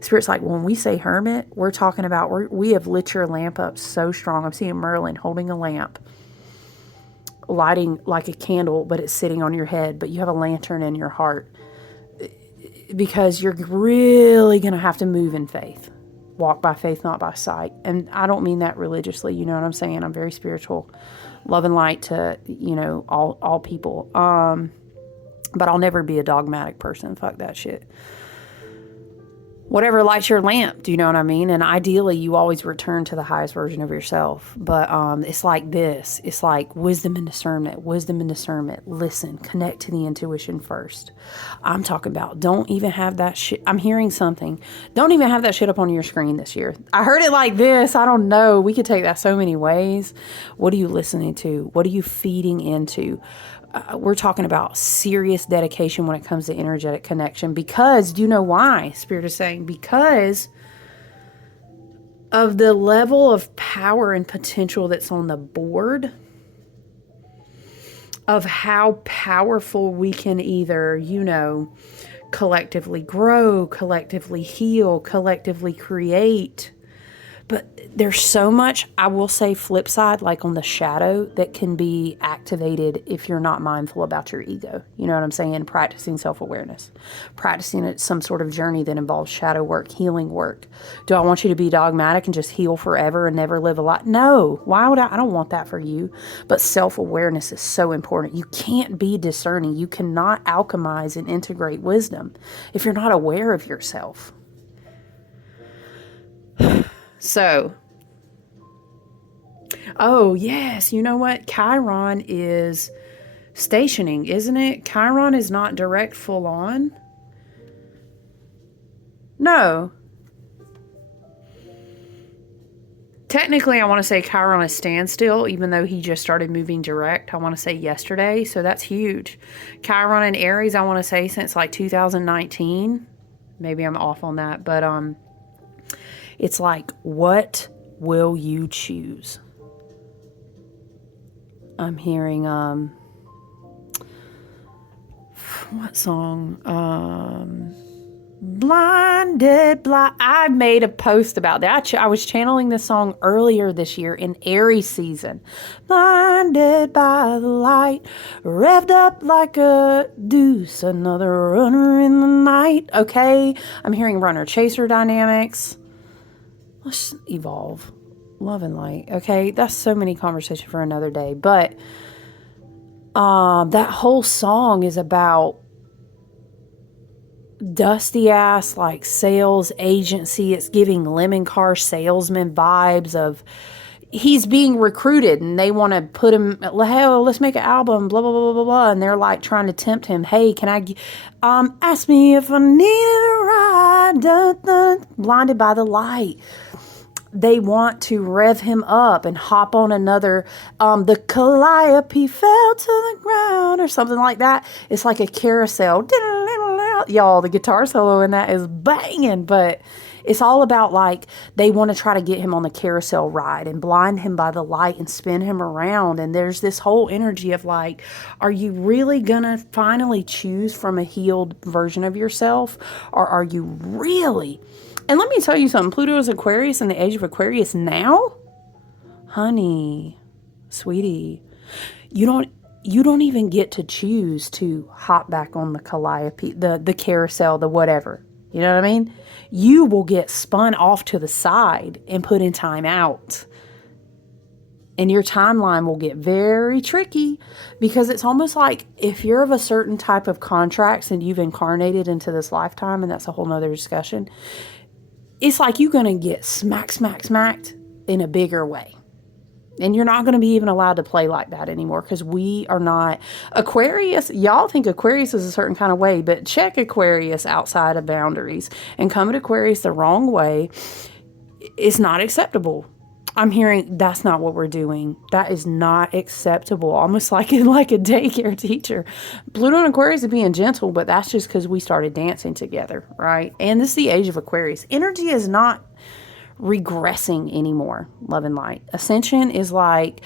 Spirit's like, when we say hermit, we're talking about, we have lit your lamp up so strong. I'm seeing Merlin holding a lamp, lighting like a candle, but it's sitting on your head, but you have a lantern in your heart. Because you're really going to have to move in faith. Walk by faith, not by sight. And I don't mean that religiously. You know what I'm saying? I'm very spiritual. Love and light to, you know, all people. But I'll never be a dogmatic person. Fuck that shit. whatever lights your lamp. Do you know what I mean? And ideally, you always return to the highest version of yourself. But it's like this. It's like wisdom and discernment. Wisdom and discernment. Listen. Connect to the intuition first. I'm talking about don't even have that shit. I'm hearing something. Don't even have that shit up on your screen this year. I heard it like this. I don't know. We could take that so many ways. What are you listening to? What are you feeding into? We're talking about serious dedication when it comes to energetic connection, because do you know why? Spirit is saying because of the level of power and potential that's on the board, of how powerful we can either, collectively grow, collectively heal, collectively create. But there's so much, I will say, flip side, like on the shadow, that can be activated if you're not mindful about your ego. You know what I'm saying? Practicing self-awareness. Practicing some sort of journey that involves shadow work, healing work. Do I want you to be dogmatic and just heal forever and never live a life? No. Why would I don't want that for you. But self-awareness is so important. You can't be discerning. You cannot alchemize and integrate wisdom if you're not aware of yourself. So, oh yes, you know what? Chiron is stationing, isn't it? Chiron is not direct full on. No. Technically, I want to say Chiron is standstill, even though he just started moving direct. I want to say yesterday, so that's huge. Chiron and Aries, I want to say since like 2019. Maybe I'm off on that, but it's like, what will you choose? I'm hearing, what song? Blinded, blind. I made a post about that. I was channeling this song earlier this year in Aries season. Blinded by the light, revved up like a deuce, another runner in the night. Okay, I'm hearing runner-chaser dynamics. Let's evolve. Love and light. Okay, that's so many conversations for another day. But that whole song is about dusty ass like sales agency. It's giving lemon car salesman vibes of he's being recruited and they want to put him, hell, let's make an album, blah, blah, blah, blah, blah. And they're like trying to tempt him. Hey, can I, ask me if I needed a ride, dun, dun, blinded by the light. They want to rev him up and hop on another, the calliope fell to the ground or something like that. It's like a carousel. Y'all, the guitar solo in that is banging, but it's all about like they want to try to get him on the carousel ride and blind him by the light and spin him around. And there's this whole energy of like, are you really going to finally choose from a healed version of yourself? Or are you really... And let me tell you something, Pluto is Aquarius in the age of Aquarius now. Honey, sweetie, you don't even get to choose to hop back on the calliope, the carousel, the whatever. You know what I mean? You will get spun off to the side and put in time out. And your timeline will get very tricky because it's almost like if you're of a certain type of contracts and you've incarnated into this lifetime, and that's a whole nother discussion, it's like you're going to get smacked in a bigger way. And you're not going to be even allowed to play like that anymore because we are not Aquarius. Y'all think Aquarius is a certain kind of way, but check Aquarius outside of boundaries and come at Aquarius the wrong way. It's not acceptable. I'm hearing that's not what we're doing. That is not acceptable. Almost like a daycare teacher. Pluto and Aquarius are being gentle, but that's just because we started dancing together, right? And this is the age of Aquarius. Energy is not regressing anymore, love and light. Ascension is like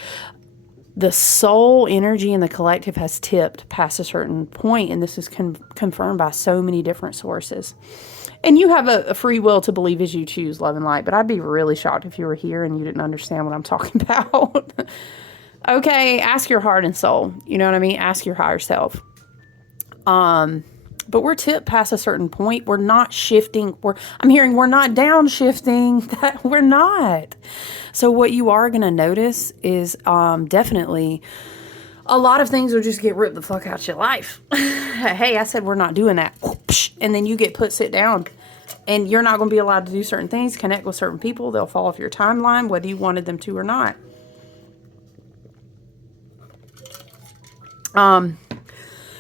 the soul energy in the collective has tipped past a certain point, and this is confirmed by so many different sources. And you have a free will to believe as you choose, love and light. But I'd be really shocked if you were here and you didn't understand what I'm talking about. Okay, ask your heart and soul. You know what I mean? Ask your higher self. But we're tipped past a certain point. We're not shifting. I'm hearing we're not downshifting. We're not. So what you are going to notice is definitely a lot of things will just get ripped the fuck out your life. Hey, I said we're not doing that. And then you get sit down. And you're not going to be allowed to do certain things, connect with certain people. They'll fall off your timeline, whether you wanted them to or not.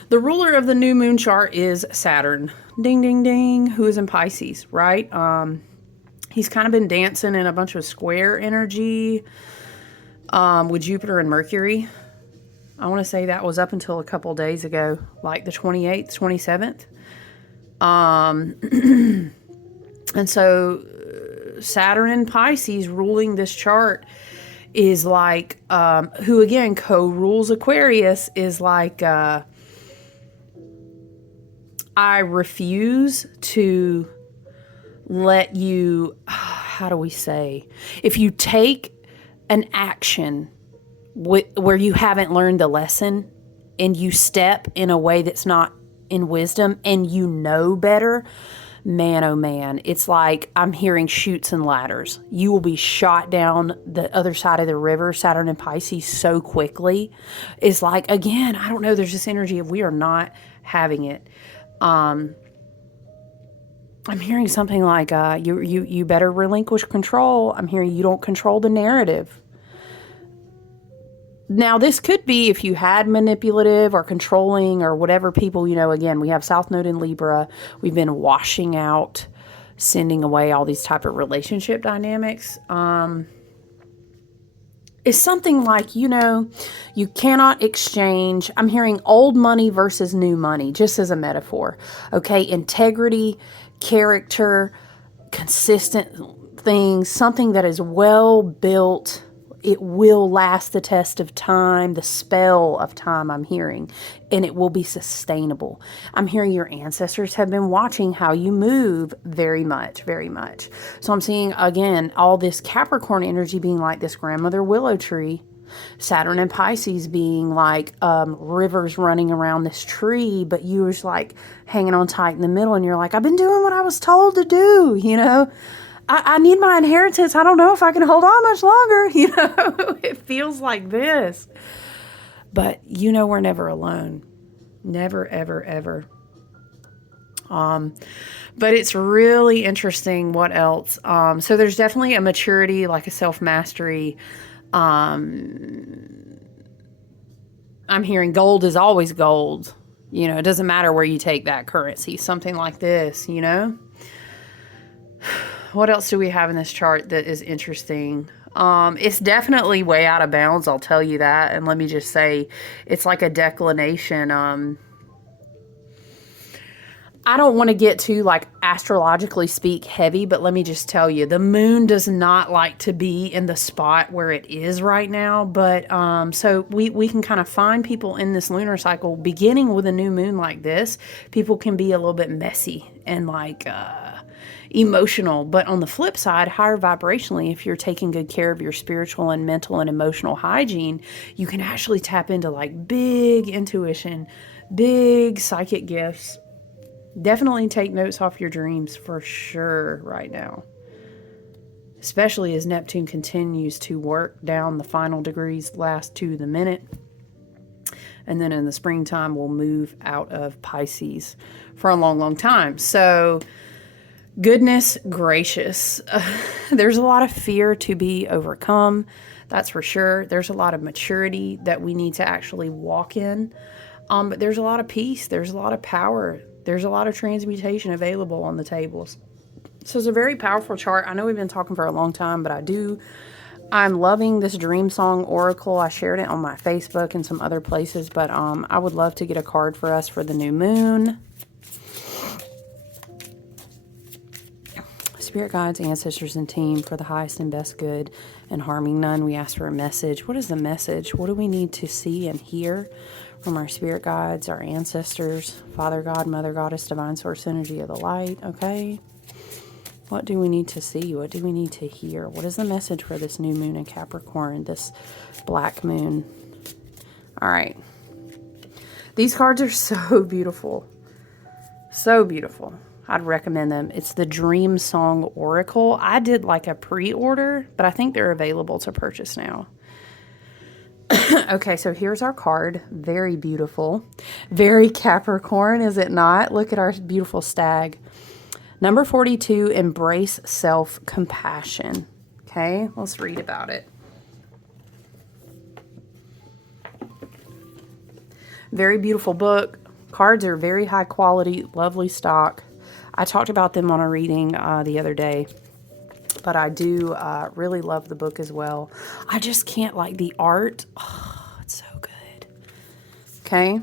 The ruler of the new moon chart is Saturn. Ding, ding, ding. Who is in Pisces, right? He's kind of been dancing in a bunch of square energy with Jupiter and Mercury. I want to say that was up until a couple days ago, like the 28th, 27th. And so Saturn in Pisces ruling this chart is like, who again co-rules Aquarius, is like, I refuse to let you, how do we say, if you take an action where you haven't learned the lesson and you step in a way that's not in wisdom and you know better, man, oh man, it's like I'm hearing chutes and ladders. You will be shot down the other side of the river, Saturn and Pisces, so quickly. It's like, again, I don't know, there's this energy of we are not having it. I'm hearing something like, you better relinquish control. I'm hearing you don't control the narrative. Now, this could be if you had manipulative or controlling or whatever people, again, we have South Node in Libra. We've been washing out, sending away all these type of relationship dynamics. It's something like, you cannot exchange. I'm hearing old money versus new money, just as a metaphor. Okay, integrity, character, consistent things, something that is well built. It will last the test of time, the spell of time, I'm hearing, and it will be sustainable. I'm hearing your ancestors have been watching how you move very much, very much. So I'm seeing, again, all this Capricorn energy being like this grandmother willow tree, Saturn and Pisces being like rivers running around this tree, but you were just like hanging on tight in the middle, and you're like, I've been doing what I was told to do, I need my inheritance. I don't know if I can hold on much longer. It feels like this. But we're never alone. Never, ever, ever. But it's really interesting what else. So there's definitely a maturity, like a self-mastery. I'm hearing gold is always gold. It doesn't matter where you take that currency. Something like this, What else do we have in this chart that is interesting? It's definitely way out of bounds, I'll tell you that. And let me just say, it's like a declination. I don't want to get too, astrologically speak heavy, but let me just tell you, the moon does not like to be in the spot where it is right now. But so we can kind of find people in this lunar cycle, beginning with a new moon like this. People can be a little bit messy and emotional, but on the flip side, higher vibrationally, if you're taking good care of your spiritual and mental and emotional hygiene, you can actually tap into big intuition, big psychic gifts. Definitely take notes off your dreams for sure right now, especially as Neptune continues to work down the final degrees last to the minute. And then in the springtime, we'll move out of Pisces for a long, long time. So goodness gracious, there's a lot of fear to be overcome. That's for sure. There's a lot of maturity that we need to actually walk in. But there's a lot of peace. There's a lot of power. There's a lot of transmutation available on the tables. So it's a very powerful chart. I know we've been talking for a long time, but I'm loving this Dream Song Oracle. I shared it on my Facebook and some other places, but I would love to get a card for us for the new moon. Spirit guides, ancestors, and team, for the highest and best good and harming none, we ask for a message. What is the message? What do we need to see and hear from our spirit guides, our ancestors, Father God, Mother Goddess, Divine Source Energy of the Light? Okay. What do we need to see? What do we need to hear? What is the message for this new moon in Capricorn, this black moon? All right. These cards are so beautiful. So beautiful. I'd recommend them. It's the Dream Song Oracle. I did a pre-order, but I think they're available to purchase now. Okay, so here's our card. Very beautiful. Very Capricorn, is it not? Look at our beautiful stag. Number 42, embrace self-compassion. Okay, let's read about it. Very beautiful book. Cards are very high quality, lovely stock. I talked about them on a reading the other day, but I do really love the book as well. I just can't like the art. Oh, it's so good. Okay.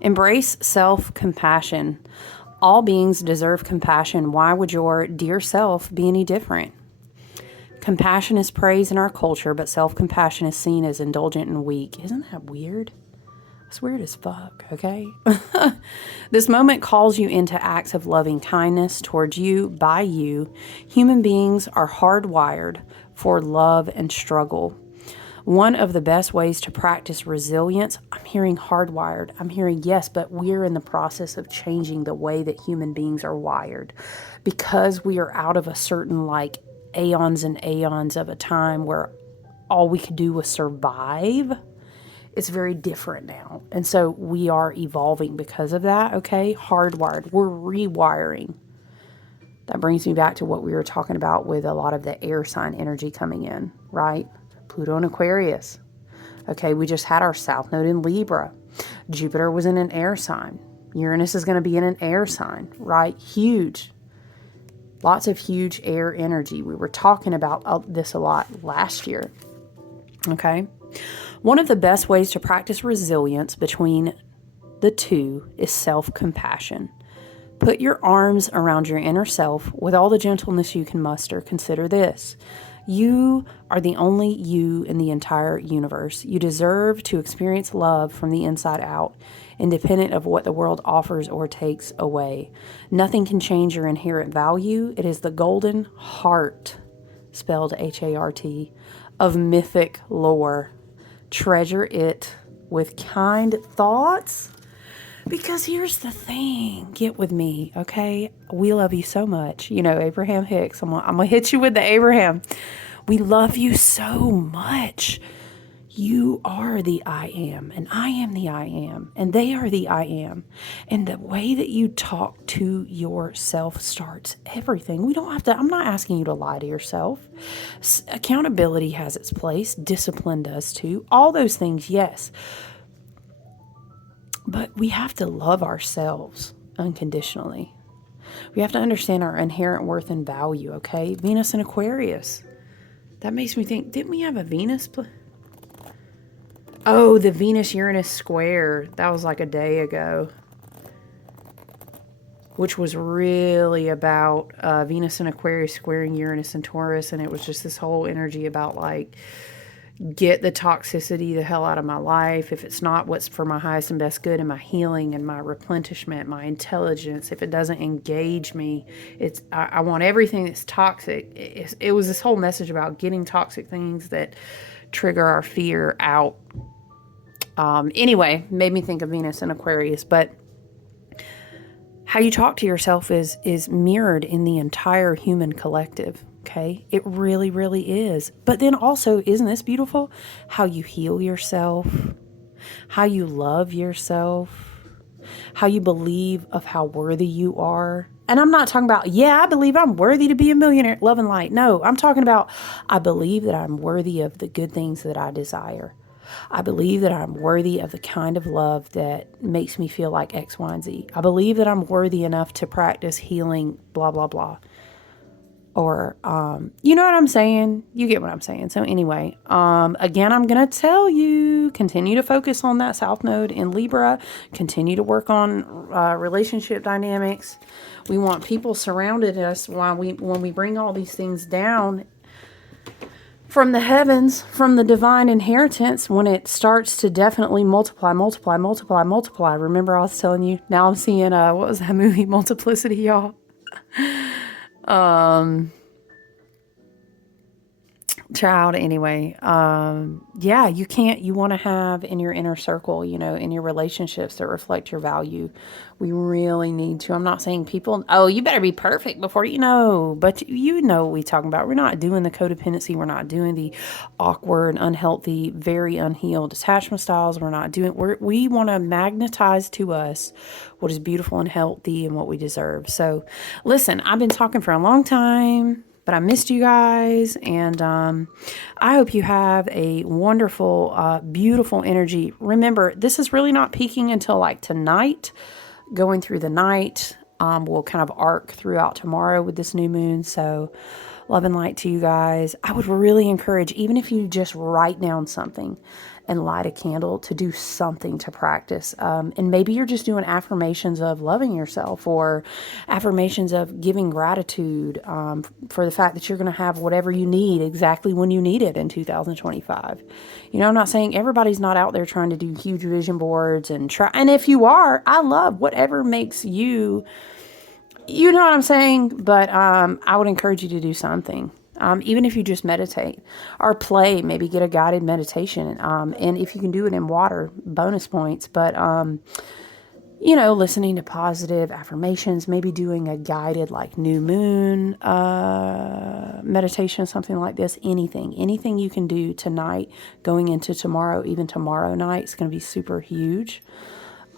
Embrace self-compassion. All beings deserve compassion. Why would your dear self be any different? Compassion is praised in our culture, but self-compassion is seen as indulgent and weak. Isn't that weird? It's weird as fuck, okay? This moment calls you into acts of loving kindness towards you, by you. Human beings are hardwired for love and struggle. One of the best ways to practice resilience, I'm hearing hardwired. I'm hearing yes, but we're in the process of changing the way that human beings are wired. Because we are out of a certain like aeons and aeons of a time where all we could do was survive. It's very different now. And so we are evolving because of that, okay? Hardwired. We're rewiring. That brings me back to what we were talking about with a lot of the air sign energy coming in, right? Pluto and Aquarius. Okay, we just had our South Node in Libra. Jupiter was in an air sign. Uranus is going to be in an air sign, right? Huge. Lots of huge air energy. We were talking about this a lot last year, okay? One of the best ways to practice resilience between the two is self-compassion. Put your arms around your inner self with all the gentleness you can muster. Consider this. You are the only you in the entire universe. You deserve to experience love from the inside out, independent of what the world offers or takes away. Nothing can change your inherent value. It is the golden heart, spelled H-A-R-T, of mythic lore. Treasure it with kind thoughts. Because here's the thing. Get with me, okay? We love you so much. You know, Abraham Hicks. I'm gonna hit you with the Abraham. We love you so much. You are the I am, and I am the I am, and they are the I am. And the way that you talk to yourself starts everything. We don't have to, I'm not asking you to lie to yourself. Accountability has its place. Discipline does too. All those things, yes. But we have to love ourselves unconditionally. We have to understand our inherent worth and value, okay? Venus and Aquarius. That makes me think, didn't we have a Venus? Oh, the Venus-Uranus square. That was like a day ago. Which was really about Venus and Aquarius squaring Uranus and Taurus. And it was just this whole energy about like, get the toxicity the hell out of my life. If it's not what's for my highest and best good and my healing and my replenishment, my intelligence, if it doesn't engage me, I want everything that's toxic. It was this whole message about getting toxic things that trigger our fear out. Anyway, made me think of Venus and Aquarius, but how you talk to yourself is mirrored in the entire human collective. Okay, it really, really is. But then also, isn't this beautiful? How you heal yourself, how you love yourself, how you believe of how worthy you are. And I'm not talking about, I believe I'm worthy to be a millionaire, love and light. No, I'm talking about, I believe that I'm worthy of the good things that I desire. I believe that I'm worthy of the kind of love that makes me feel like X, Y, and Z. I believe that I'm worthy enough to practice healing, blah, blah, blah. Or, you know what I'm saying? You get what I'm saying. So anyway, again, I'm going to tell you, continue to focus on that South Node in Libra. Continue to work on relationship dynamics. We want people surrounded us when we bring all these things down from the heavens, from the divine inheritance, when it starts to definitely multiply. Remember I was telling you, now I'm seeing, what was that movie, Multiplicity, y'all? Child, anyway, yeah, you want to have in your inner circle, in your relationships that reflect your value. We really need to. I'm not saying people, oh, you better be perfect before but you know what we're talking about. We're not doing the codependency. We're not doing the awkward, unhealthy, very unhealed attachment styles. We want to magnetize to us what is beautiful and healthy and what we deserve. So listen, I've been talking for a long time, but I missed you guys, and I hope you have a wonderful, beautiful energy. Remember, this is really not peaking until like tonight, going through the night. We'll kind of arc throughout tomorrow with this new moon. So, love and light to you guys. I would really encourage, even if you just write down something and light a candle, to do something to practice. And maybe you're just doing affirmations of loving yourself, or affirmations of giving gratitude for the fact that you're going to have whatever you need exactly when you need it in 2025. I'm not saying everybody's not out there trying to do huge vision boards and try. And if you are, I love whatever makes you. You know what I'm saying? But I would encourage you to do something. Even if you just meditate or play, maybe get a guided meditation. And if you can do it in water, bonus points. But, listening to positive affirmations, maybe doing a guided like new moon meditation, something like this. Anything you can do tonight going into tomorrow, even tomorrow night, is going to be super huge.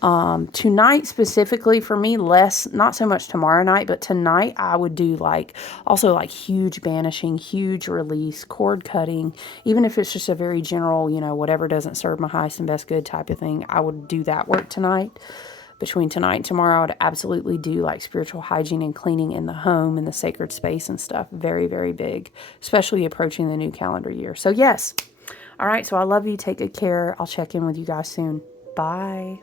Tonight specifically for me, not so much tomorrow night, but tonight I would do also huge banishing, huge release, cord cutting, even if it's just a very general, whatever doesn't serve my highest and best good type of thing. I would do that work tonight. Between tonight and tomorrow, I would absolutely do like spiritual hygiene and cleaning in the home and the sacred space and stuff. Very, very big, especially approaching the new calendar year. So yes. All right. So I love you. Take good care. I'll check in with you guys soon. Bye.